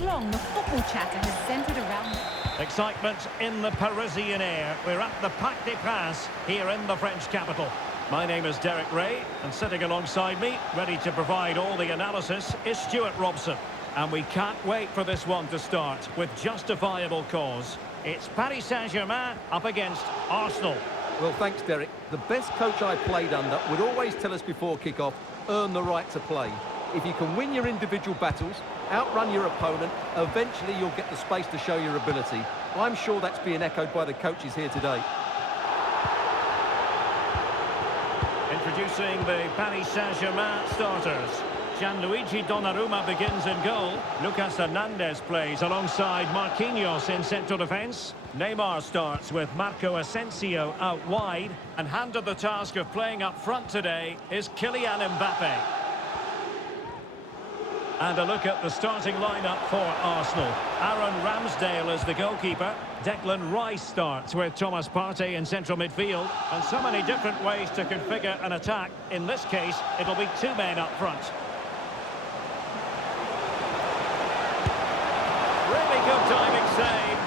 long, the football chatter has centred around... Excitement in the Parisian air. We're at the Parc des Princes here in the French capital. My name is Derek Ray, and sitting alongside me, ready to provide all the analysis, is Stuart Robson. And we can't wait for this one to start with justifiable cause. It's Paris Saint-Germain up against Arsenal. Well, thanks, Derek. The best coach I played under would always tell us before kick-off, earn the right to play. If you can win your individual battles, outrun your opponent, eventually you'll get the space to show your ability. I'm sure that's being echoed by the coaches here today. Introducing the Paris Saint-Germain starters. Gianluigi Donnarumma begins in goal. Lucas Hernandez plays alongside Marquinhos in central defence. Neymar starts with Marco Asensio out wide. And handed the task of playing up front today is Kylian Mbappe. And a look at the starting lineup for Arsenal. Aaron Ramsdale is the goalkeeper. Declan Rice starts with Thomas Partey in central midfield. And so many different ways to configure an attack. In this case, it'll be two men up front. Really good timing save.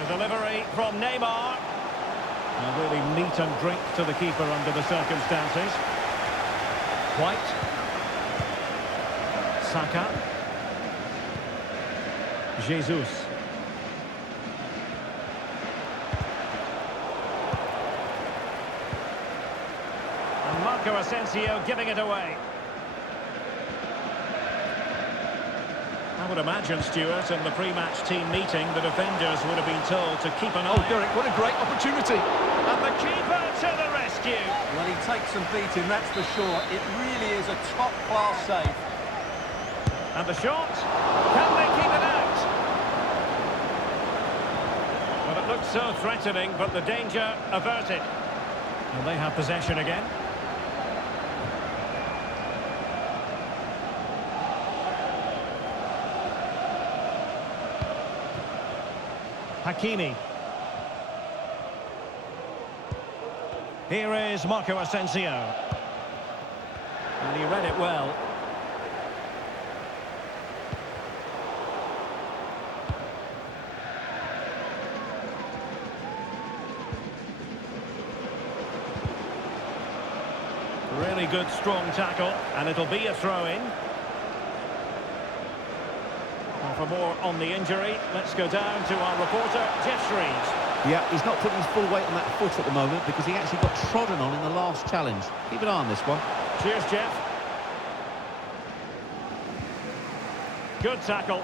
The delivery from Neymar. A really meat and drink to the keeper under the circumstances. White. Saka. Jesus. And Marco Asensio giving it away. I would imagine, Stuart, in the pre-match team meeting, the defenders would have been told to keep an eye. Oh, Derek, what a great opportunity. And the keeper to the rescue. Well, he takes some beating, that's for sure. It really is a top-class save. And the shot. Can they keep it out? Well, it looked so threatening, but the danger averted. And they have possession again. Hakimi. Here is Marco Asensio. And he read it well. Really good, strong tackle, and it'll be a throw-in. And for more on the injury, let's go down to our reporter, Jeff Shreves. Yeah, he's not putting his full weight on that foot at the moment because he actually got trodden on in the last challenge. Keep an eye on this one. Cheers, Jeff. Good tackle.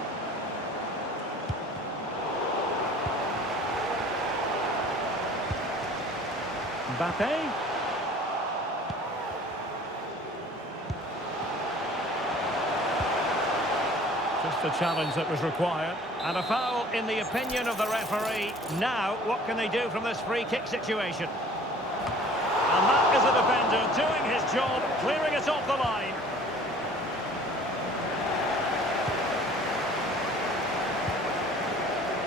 Mbappe. Just the challenge that was required. And a foul in the opinion of the referee. Now, what can they do from this free kick situation? And that is a defender doing his job, clearing it off the line.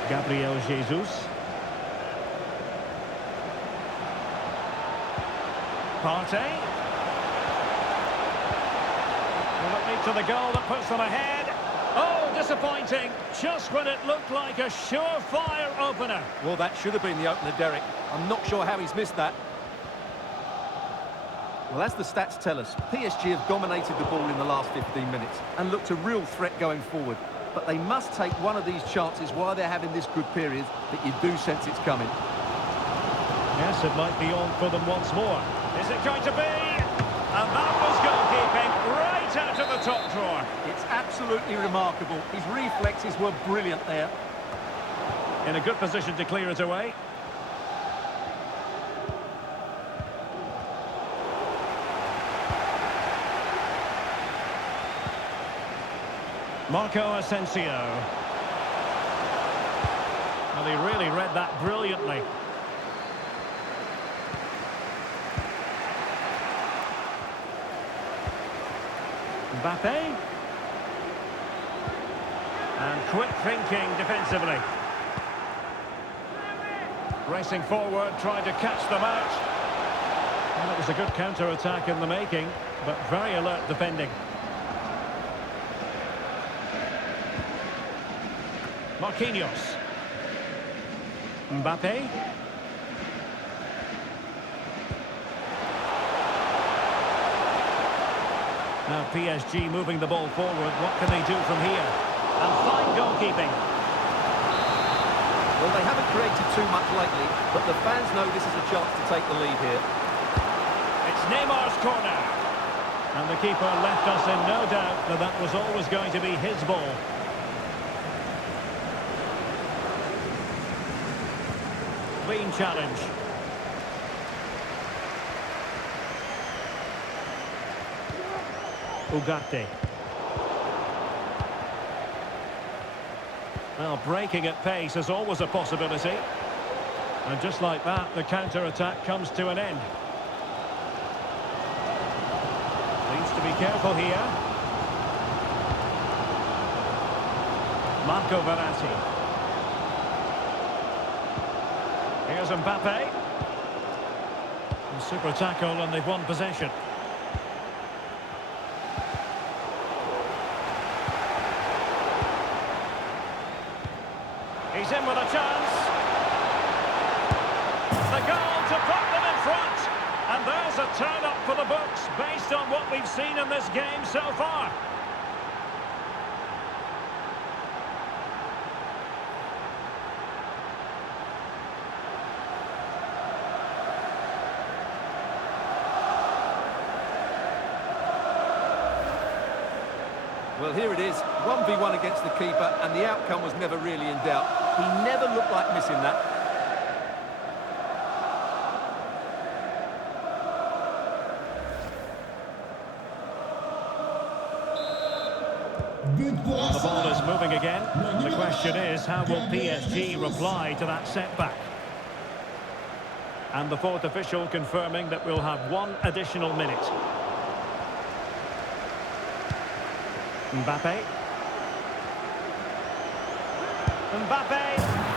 Gabriel Jesus. Partey. Will it lead to the goal that puts them ahead? Oh, disappointing. Just when it looked like a surefire opener. Well, that should have been the opener, Derek. I'm not sure how he's missed that. Well, as the stats tell us, PSG have dominated the ball in the last 15 minutes and looked a real threat going forward. But they must take one of these chances while they're having this good period that you do sense it's coming. Yes, it might be on for them once more. Is it going to be? And that was goalkeeping right out of the top drawer. It's absolutely remarkable. His reflexes were brilliant there. In a good position to clear it away. Marco Asensio. Well, he really read that brilliantly. Mbappe. And quick thinking defensively. Racing forward, trying to catch them out. Well, it was a good counter-attack in the making, but very alert defending. Marquinhos. Mbappe. Now PSG moving the ball forward. What can they do from here? And fine goalkeeping. Well, they haven't created too much lately, but the fans know this is a chance to take the lead here. It's Neymar's corner. And the keeper left us in no doubt that that was always going to be his ball. Clean challenge. Ugarte. Well, breaking at pace is always a possibility. And just like that, the counter-attack comes to an end. Needs to be careful here. Marco Verratti. Here's Mbappe. A super tackle and they've won possession. He's in with a chance. The goal to put them in front. And there's a turn-up for the books based on what we've seen in this game so far. Well, here it is, 1v1 against the keeper, and the outcome was never really in doubt. He never looked like missing that. The ball is moving again. The question is, how will PSG reply to that setback? And the fourth official confirming that we'll have one additional minute. Mbappe. Mbappe.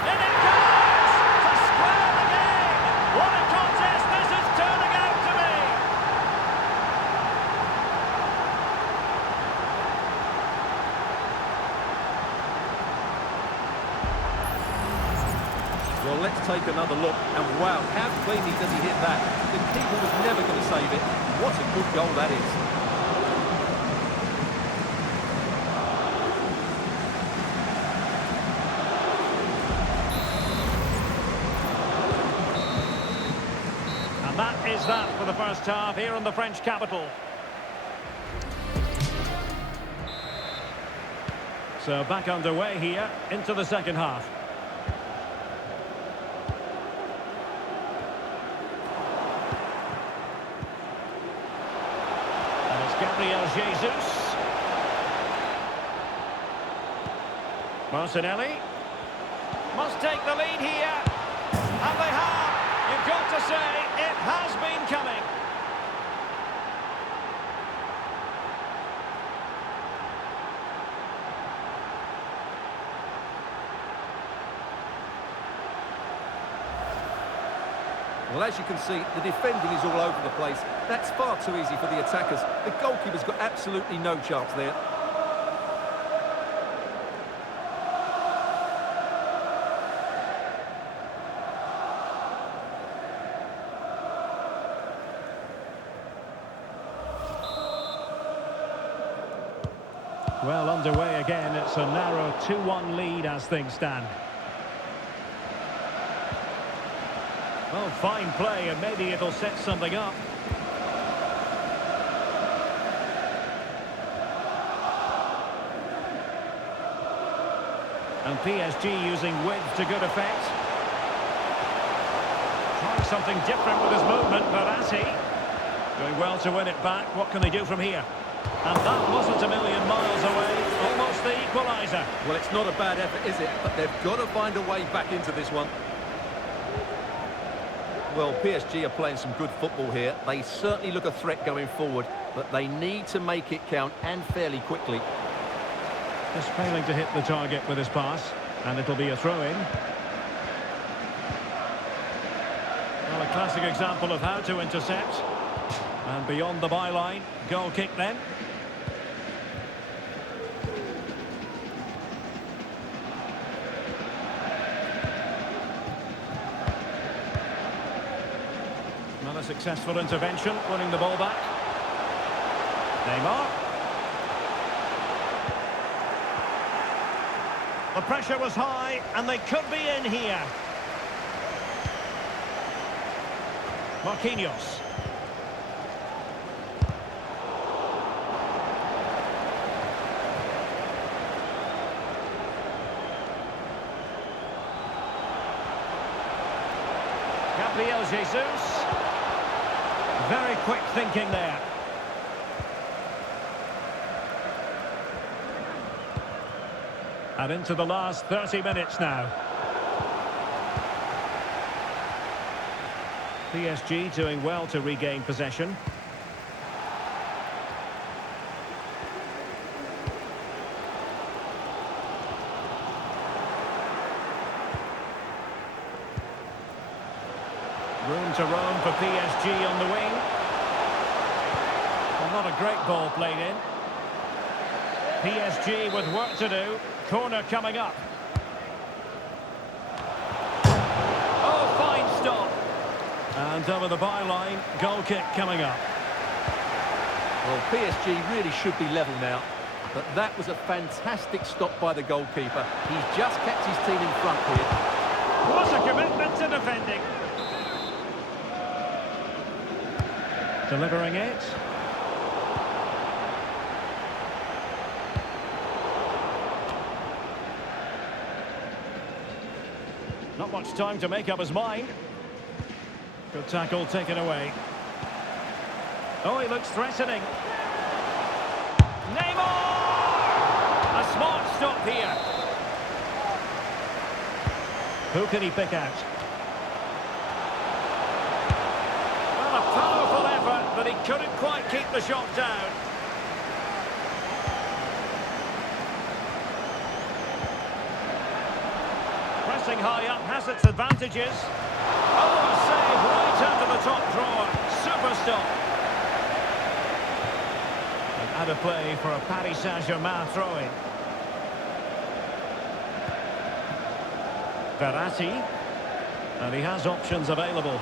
And it goes! To square the game! What a contest this is turning out to be! Well, let's take another look. And wow, how cleanly does he hit that? The keeper was never going to save it. What a good goal that is. That is that for the first half here in the French capital. So back underway here into the second half. And it's Gabriel Jesus. Martinelli must take the lead here. And they have. You've got to say, it has been coming. Well, as you can see, the defending is all over the place. That's far too easy for the attackers. The goalkeeper's got absolutely no chance there. Well, underway again. It's a narrow 2-1 lead as things stand. Well, fine play, and maybe it'll set something up. And PSG using width to good effect. Trying something different with his movement, Verratti. Doing well to win it back. What can they do from here? And that wasn't a million miles away. Almost the equaliser. Well, it's not a bad effort, is it? But they've got to find a way back into this one. Well, PSG are playing some good football here. They certainly look a threat going forward, but they need to make it count, and fairly quickly. Just failing to hit the target with his pass, and it'll be a throw-in. Well, a classic example of how to intercept. And beyond the byline, goal kick then. Another successful intervention, winning the ball back. Neymar. The pressure was high, and they could be in here. Marquinhos. Gabriel Jesus. Very quick thinking there. And into the last 30 minutes now. PSG doing well to regain possession. Room to roam for PSG on the wing. Well, not a great ball played in. PSG with work to do. Corner coming up. Oh, fine stop. And over the byline, goal kick coming up. Well, PSG really should be level now, but that was a fantastic stop by the goalkeeper. He's just kept his team in front here. What a commitment to defending. Delivering it. Not much time to make up his mind. Good tackle taken away. Oh, he looks threatening. Neymar! A smart stop here. Who can he pick out? Well, a powerful effort, but he couldn't quite keep the shot down. Pressing high up has its advantages. Oh, a save right under the top drawer. Super stop. And out of play for a Paris Saint-Germain throw-in. Verratti. And he has options available.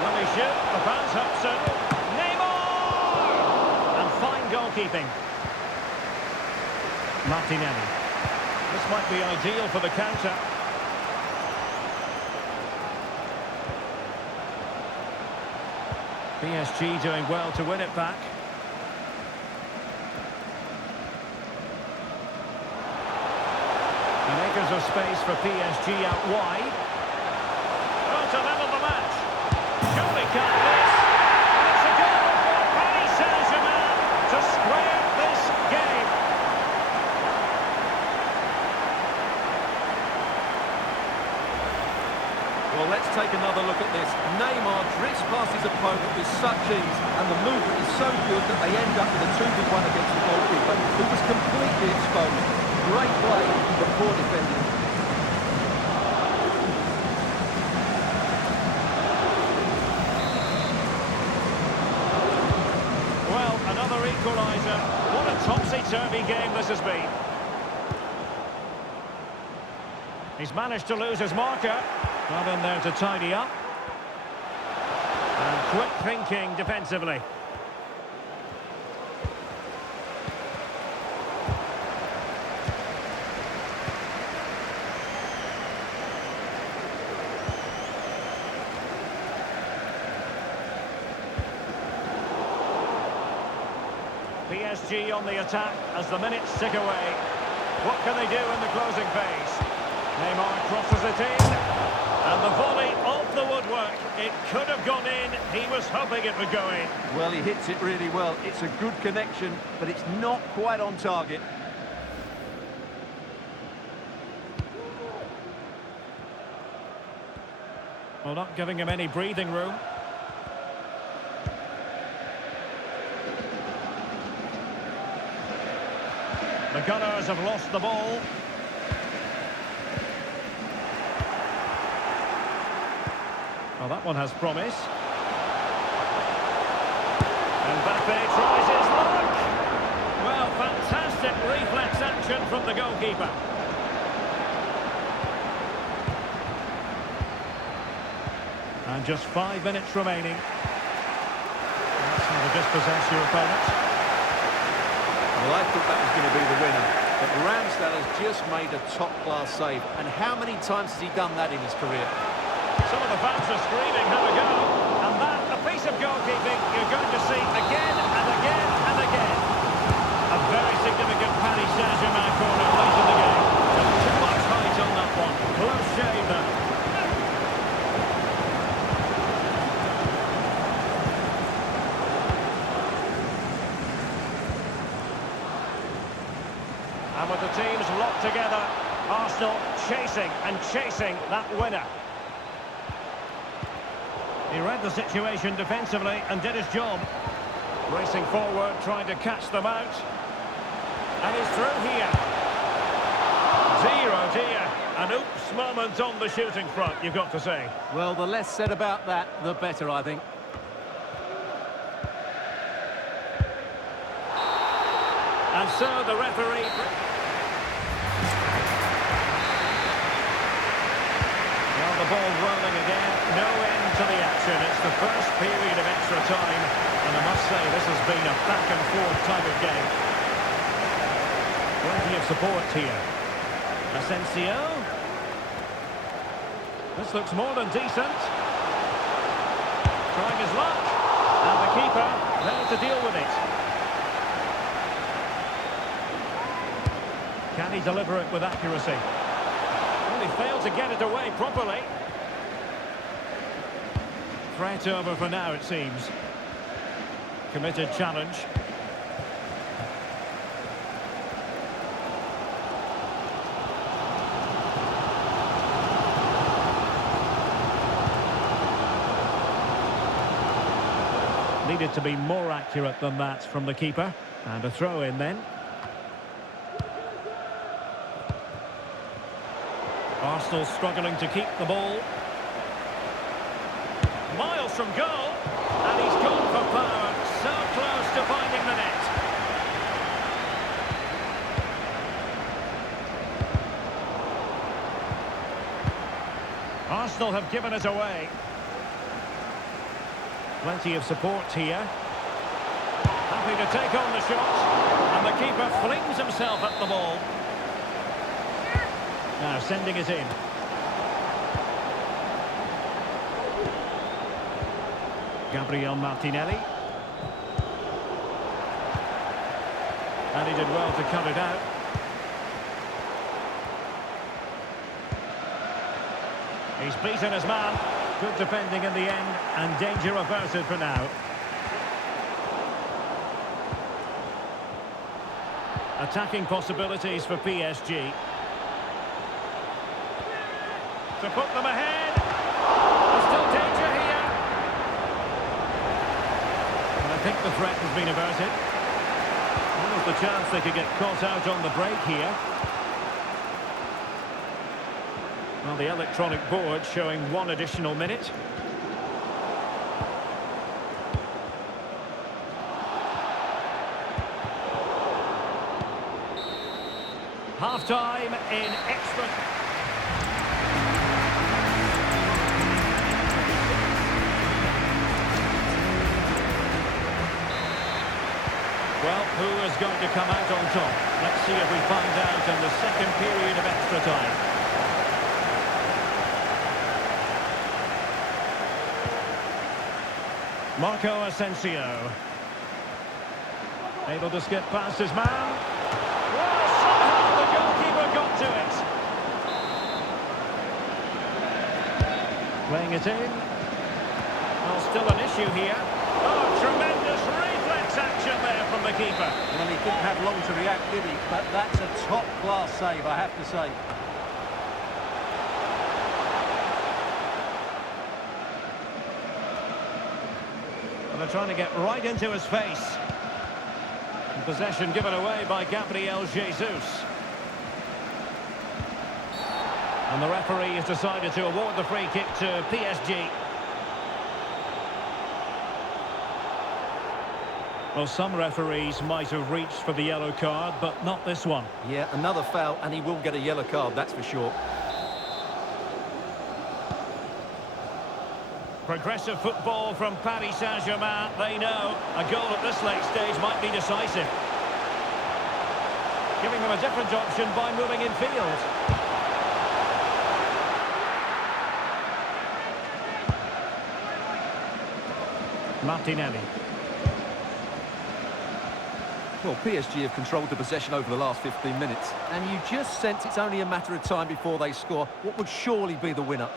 Will he shoot? The fans hope so. Neymar! And fine goalkeeping. Martinelli. This might be ideal for the counter. PSG doing well to win it back. And acres of space for PSG out wide. Oh, to level the match. Surely can't miss. And it's a goal for Paris Saint-Germain to square this game. Well, let's take another look at this. Neymar drifts past his opponent with such ease, and the movement is so good that they end up with a 2v1 against the goalkeeper, who was completely exposed. Great play, but poor defending. Well, another equaliser. What a topsy-turvy game this has been. He's managed to lose his marker. Not in there to tidy up. And quick thinking defensively. PSG on the attack as the minutes tick away. What can they do in the closing phase? Neymar crosses it in. And the volley off the woodwork. It could have gone in. He was hoping it would go in. Well, he hits it really well. It's a good connection, but it's not quite on target. Well, not giving him any breathing room. The Gunners have lost the ball. Well, that one has promise. from the goalkeeper. And just 5 minutes remaining. That's how to dispossess your opponent. Well, I thought that was going to be the winner. But Ramsdale has just made a top-class save. And how many times has he done that in his career? Some of the fans are screaming, have a go. And that, a piece of goalkeeping you're going to see again and again and again. A very significant Paris Saint-Germain corner late in the game. Just too much height on that one. Close shave though. And with the teams locked together, Arsenal chasing and chasing that winner. He read the situation defensively and did his job. Racing forward, trying to catch them out. And he's through here. Oh dear. An oops moment on the shooting front, you've got to say. Well, the less said about that, the better, I think. And so the referee... Well, the ball rolling again, no end to the action. It's the first period of extra time, and I must say this has been a back-and-forth type of game. Plenty of support here. Asensio. This looks more than decent. Trying his luck, and the keeper there to deal with it. Can he deliver it with accuracy? Well, he failed to get it away properly. Threat over for now, it seems. Committed challenge. Needed to be more accurate than that from the keeper. And a throw in then. Arsenal struggling to keep the ball. Miles from goal. And he's gone for power. So close to finding the net. Arsenal have given it away. Plenty of support here. Happy to take on the shot. And the keeper flings himself at the ball. Now sending it in. Gabriel Martinelli. And he did well to cut it out. He's beaten his man. Good defending in the end, and danger averted for now. Attacking possibilities for PSG. To put them ahead. There's still danger here. And I think the threat has been averted. There was the chance they could get caught out on the break here. Well, the electronic board showing 1 additional minute. Half-time in extra... Well, who is going to come out on top? Let's see if we find out in the second period of extra time. Marco Asensio. Able to skip past his man. Oh, somehow the goalkeeper got to it. Playing it in. Well, still an issue here. Oh, tremendous reflex action there from the keeper. Well, he didn't have long to react, did he? But that's a top-class save, I have to say. They're trying to get right into his face. And possession given away by Gabriel Jesus. And the referee has decided to award the free kick to PSG. Well, some referees might have reached for the yellow card, but not this one. Yeah, another foul, and he will get a yellow card, that's for sure. Progressive football from Paris Saint-Germain. They know a goal at this late stage might be decisive. Giving them a different option by moving in field. Martinelli. Well, PSG have controlled the possession over the last 15 minutes, and you just sense it's only a matter of time before they score what would surely be the winner.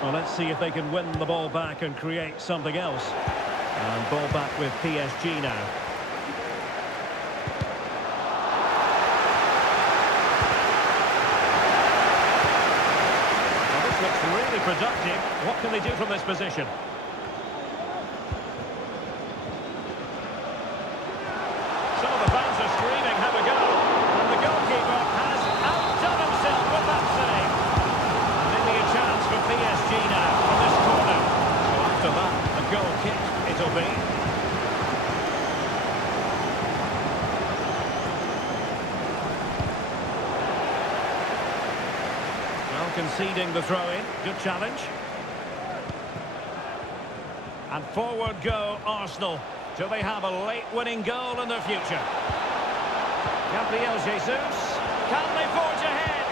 Well, let's see if they can win the ball back and create something else. And ball back with PSG now. Well, this looks really productive. What can they do from this position? Some of the fans are screaming, have a go. And the goalkeeper has outdone himself with that save. Maybe a chance for PSG now from this corner. So after that, a goal kick it'll be. Well, conceding the throw-in. Good challenge. And forward go Arsenal. Do they have a late winning goal in their future? Gabriel Jesus. Can they forge ahead?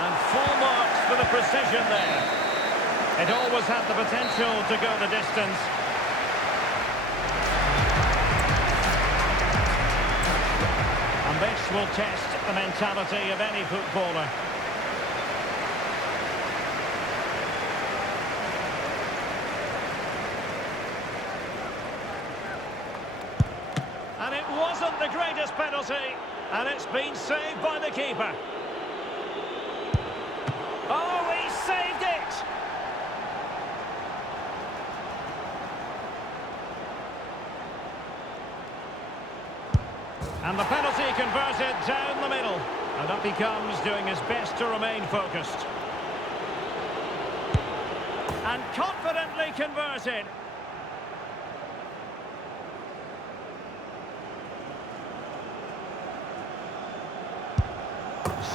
And full marks for the precision there. It always had the potential to go the distance. And this will test the mentality of any footballer. And it wasn't the greatest penalty. And it's been saved by the keeper. Oh, he saved it! And the penalty converted down the middle. And up he comes, doing his best to remain focused. And confidently converted.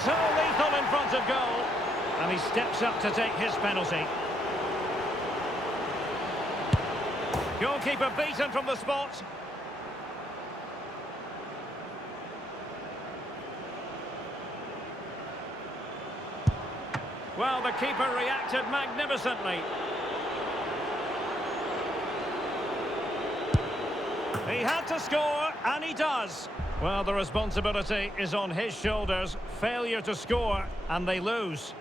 So lethal in front of goal. And he steps up to take his penalty. Goalkeeper beaten from the spot. Well, the keeper reacted magnificently. He had to score, and he does. Well, the responsibility is on his shoulders. Failure to score, and they lose.